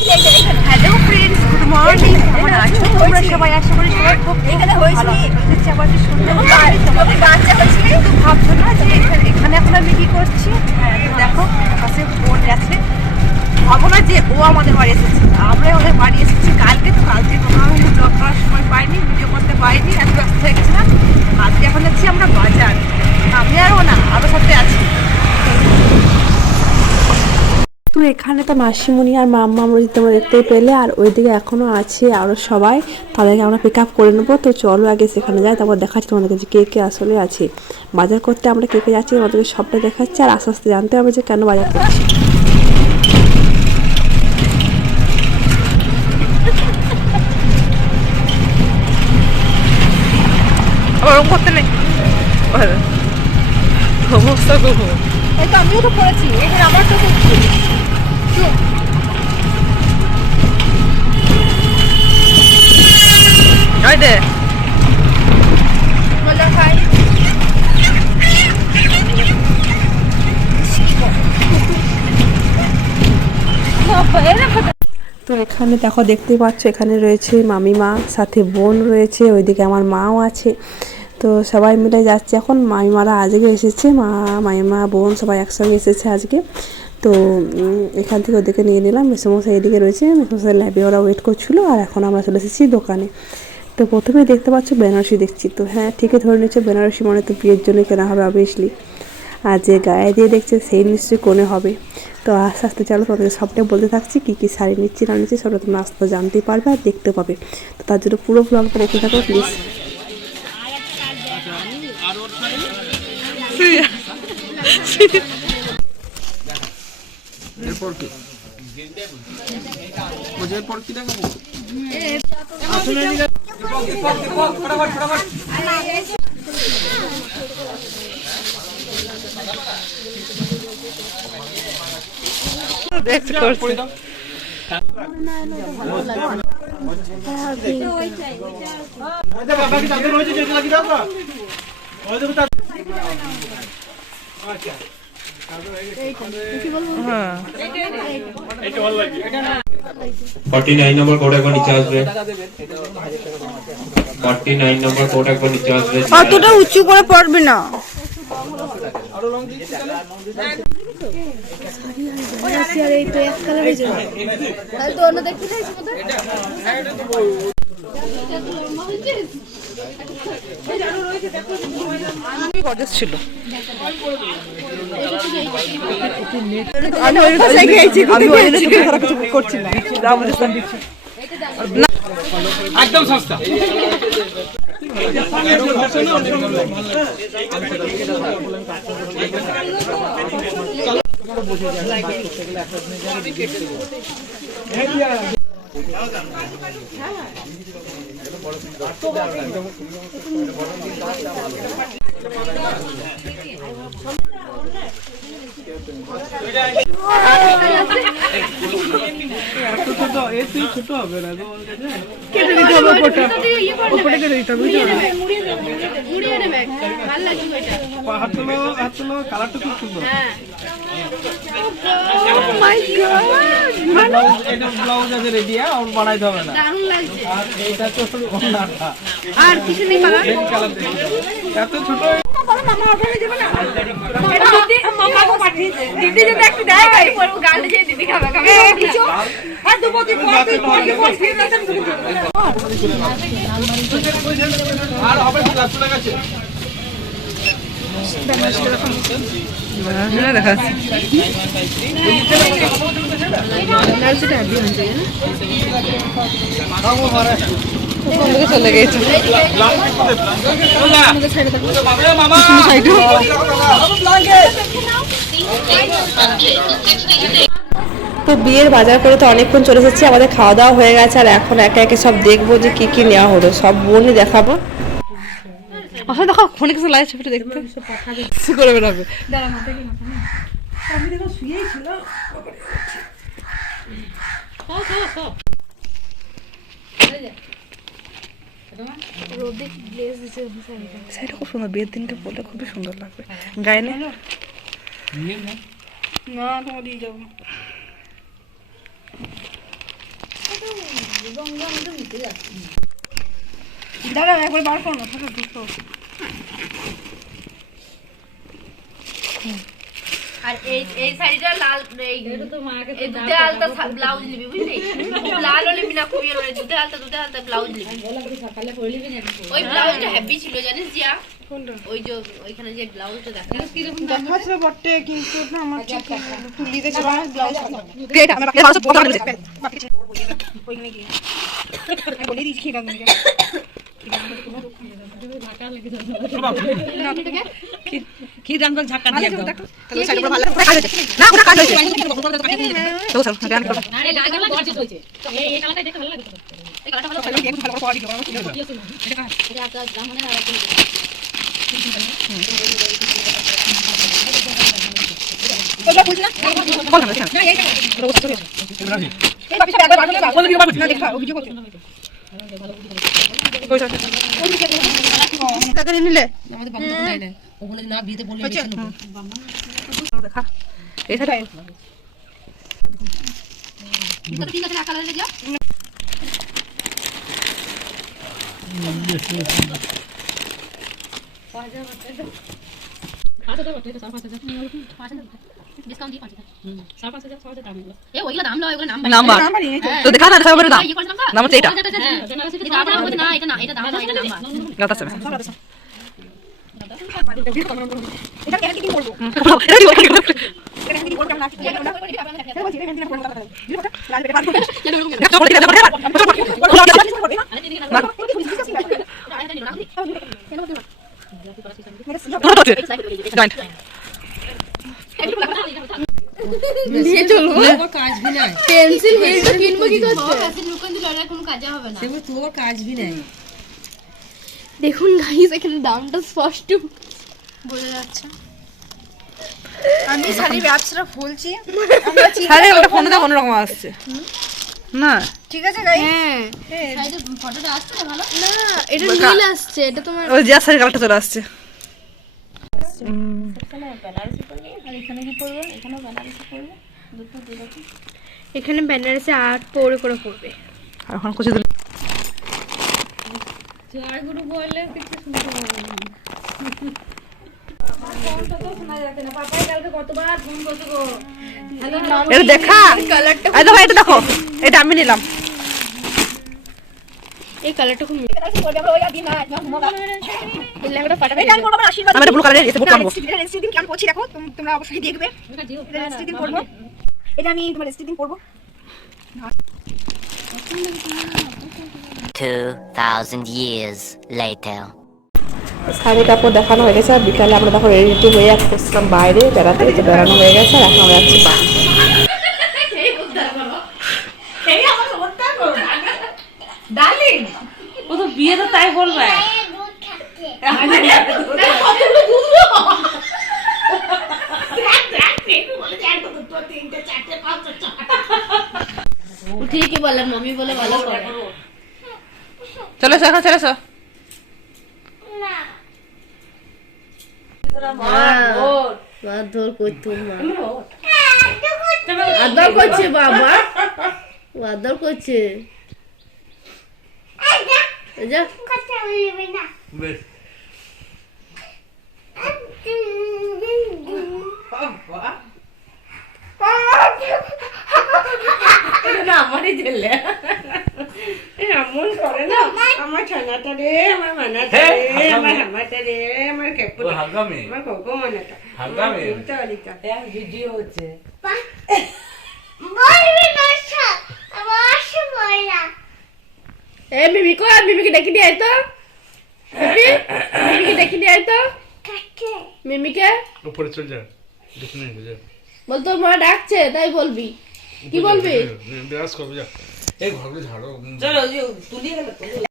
Hello friends, good morning. কেমন আছো তোমরা সবাই? আশা করি সবাই খুব ভালো আছো। আবার কি সুন্দর তো ভাবছো না যে এখানে এখন আমি কি করছি? দেখো পাশে বোন গেছে, ভাবো না যে ও আমাদের বাড়ি এসেছে, আমরাই ওদের বাড়ি এসেছি কালকে। তো কালকে তোমরা আমি ব্লগ করার সময় পাইনি, ভিডিও করতে পারিনি, এত ব্যস্ত হয়ে গেছিলাম। আজকে এখন যাচ্ছি আমরা বাজার। আমি আরও না, আরও সাথে আছি। তো এখানে তো মাসিমণি আর মাম্মা তোমরা দেখতেই পেলে, আর ওইদিকে এখনও আছে আরও সবাই, তাদেরকে আমরা পিক আপ করে নেবো। তো চলো আগে সেখানে যাই, তারপর দেখাচ্ছি তোমাদেরকে যে কে কে আসলে আছে বাজার করতে। আমরা কে কে যাচ্ছি আমাদেরকে সবটা দেখাচ্ছি, আর আস্তে আস্তে জানতে হবে যে কেন বাজার করছি। ওরকম করতে নেই, অবস্থা করবো। এই তো আমিও তো পড়েছি, এখানে আমার তো করছি। তো এখানে দেখো, দেখতেই পাচ্ছ এখানে রয়েছে মামিমা, সাথে বোন রয়েছে, ওইদিকে আমার মাও আছে। তো সবাই মিলে যাচ্ছে এখন। মামিমারা আজকে এসেছে, মামিমা বোন সবাই একসঙ্গে এসেছে আজকে। তো এখান থেকে ওদিকে নিয়ে নিলাম। মেসমশাই এদিকে রয়েছে, মেসমশাই ল্যাবে ওরা ওয়েট করছিলো, আর এখন আমরা চলে এসেছি দোকানে। তো প্রথমেই দেখতে পাচ্ছ বেনারসি দেখছি। তো হ্যাঁ, ঠিকই ধরে নিচ্ছে, বেনারসি মানে তো বিয়ের জন্য কেনা হবে অবভিয়াসলি। আর যে গায়ে দিয়ে দেখছে সেই নিশ্চয়ই কোণে হবে। তো আস্তে আস্তে চলো তোমাদেরকে সবটাই বলতে থাকছি, কী কী শাড়ি নিচ্ছি না নিচ্ছি সবটা তোমরা আস্তে জানতেই পারবে আর দেখতে পাবে। তো তার জন্য পুরো ব্লগটা দেখতে থাকো প্লিজ। নম্বর কোড একবার নিচে আসবে। 49 নম্বর কোড একবার নিচে আসবে। অতটা উঁচু করে পড়বে না। ছিল একদম সস্তা। ছোট হবে না কেটে দিতে হবে, ওপরে কেটে দিতে হবে। হাত তোলো, কালারটা খুব সুন্দর। ব্লাউজ আছে রেডি, আর বানাইতে হবে না। আর এইটা তো ওন্নাটা, আর কিছু নেই। কালার এত ছোট আর হবে না। চলে গেছে চলে গেছে। তো বিয়ের বাজার করে তো অনেকক্ষণ চলে এসেছি, আমাদের খাওয়া দাওয়া হয়ে গেছে, আর এখন একে একে সব দেখবো যে কি কি নেওয়া হলো, সব বোনই দেখাবো। আসলে দেখো ফোনে কিছু লাইভ ছবিটা দেখতে করে বেরোবে। শাড়িটা খুব সুন্দর, বিয়ের দিনটা পরলে খুবই সুন্দর লাগবে। গায়ে নেই না, তোমার দিয়ে যাবো। দাঁড়া একবার বার করো না দুটো। আর এই শাড়িটা লাল, এই দুধে আলতা ব্লাউজ নিবি বুঝলি, লাল নিবি না, খুবই দুধে আলতা ব্লাউজ নিবি। ওই ব্লাউজটা হেভি ছিল জানিস জিয়া, ওই যে ওইখানে যে ব্লাউজটা দেখাচ্ছে বটে কিন্তু না আমার ঠিক তুলি দেখে ব্লাউজ এটা আমি বাকি ভালো কথা বলছি ওইখানে গিয়ে বলে দিচ্ছি খেয়ে দাও কি দাম করে ঝাক্কা দিয়ে দাও। তাহলে সাইডে ভালো না ওটা কাজ হয়েছে তো স্যার গান করো আরে গালটা গর্জিত হয়েছে, এই কালারটা দেখতে ভালো লাগে তো, এই কালারটা ভালো লাগে, ভালো করে দিও এটা একটা দাম মনে আর একটা এটা বুঝলা বল না না এইটা এই বাকি সব একবার বার করে দাও বলে দিও না দেখা অভিযোগ করতে কই স্যার টাকা নিলে আমাদের বাবা তো দেয় না, ওগুলো না বিয়েতে বলে আচ্ছা দেখা এটা এটা ঠিক আছে না কালার দেখলা ডিসকাউন্ট দিয়ে 5,000 দাম হলো, এই ওইগুলো দাম লয়, ওগুলো নাম্বার তো দেখা না সবার দাম এই করছিলাম নাম হচ্ছে এটা না এটা না, এটা দাম না, এটা নাম্বার গাতা আছে এটা কেন কি বলবো এটা কি বলবো এটা কি বলবো না এটা বলছি এটা কি বলবো লাল বেটা বার করে দেখো বলি এটা জয়েন্ট নিয়ে চলবো, কাজ भी নাই, পেন্সিল হিলটা কিনবো কি করতে, পেন্সিল লুকান দিলে আর কোনো কাজ হবে না, সেগুলো তোর কাজ भी নাই। দেখুন গাইস এখানে দামটা স্পষ্ট বোঝা যাচ্ছে। আমি শাড়ির ব্যবসাটা খুলছি আরে ওটা ফোনে তো অন্যরকম আসছে না ঠিক আছে গাইস হ্যাঁ শাড়িতে ফটোটা আসছে না ভালো না, এটা নীল আসছে, এটা তোমার ওই যে শাড়ির কালারটা চলে আসছে এখানে বেনারসি আর্ট পরে করে পড়বে, আর এখন কিছু দিন জয়গুরু বললে কিছু শুনতে পাবো না। এটা দেখা এই দেখো এটা দেখো এটা আমি নিলাম এই কালারটা খুব আমি এটা ব্লু কালারের এসে বুক করবো আমি করছি দেখো তোমরা অবশ্যই দেখবে রেজিস্ট্রি দিন করবো এটা আমি তোমার রেজিস্ট্রি দিন করবো 2,000 years later. শাড়ি কাপড় দেখানো হয়ে গেছে আর বিকালে আমরা তখন রেডি হয়ে আসছিলাম বাইরে বেড়াতে, যে বেড়ানো হয়ে গেছে আর এখন আমরা যাচ্ছি ও তো বিয়ে তো তাই বলবে ঠিকই বললেন, মম্মি বলে ভালো করে। চলে এসো এখন চলে এসো মারধর করতো মা, আদর করছে বাবা, আদর করছে যা আমারই ছেলে এমন করে না, আমার ছানাটা রে, আমার মানাটা রে, আমার হামাটা রে, আমার খেপুটা, আমার কোকো মানাটা ভিডিও হচ্ছে এ মিমিকে ডেকে নিয়ে আয় তো, মিমিকে ডেকে নিয়ে আয় তো, মিমিকে উপরে চল যা দেখে নিয়ে যা বল তোর মা ডাকছে তাই বলবি, কি বলবি বিরাজ করবে যা এই ঘরগুলো ঝাড়ো চলো তুলিয়ে গেল।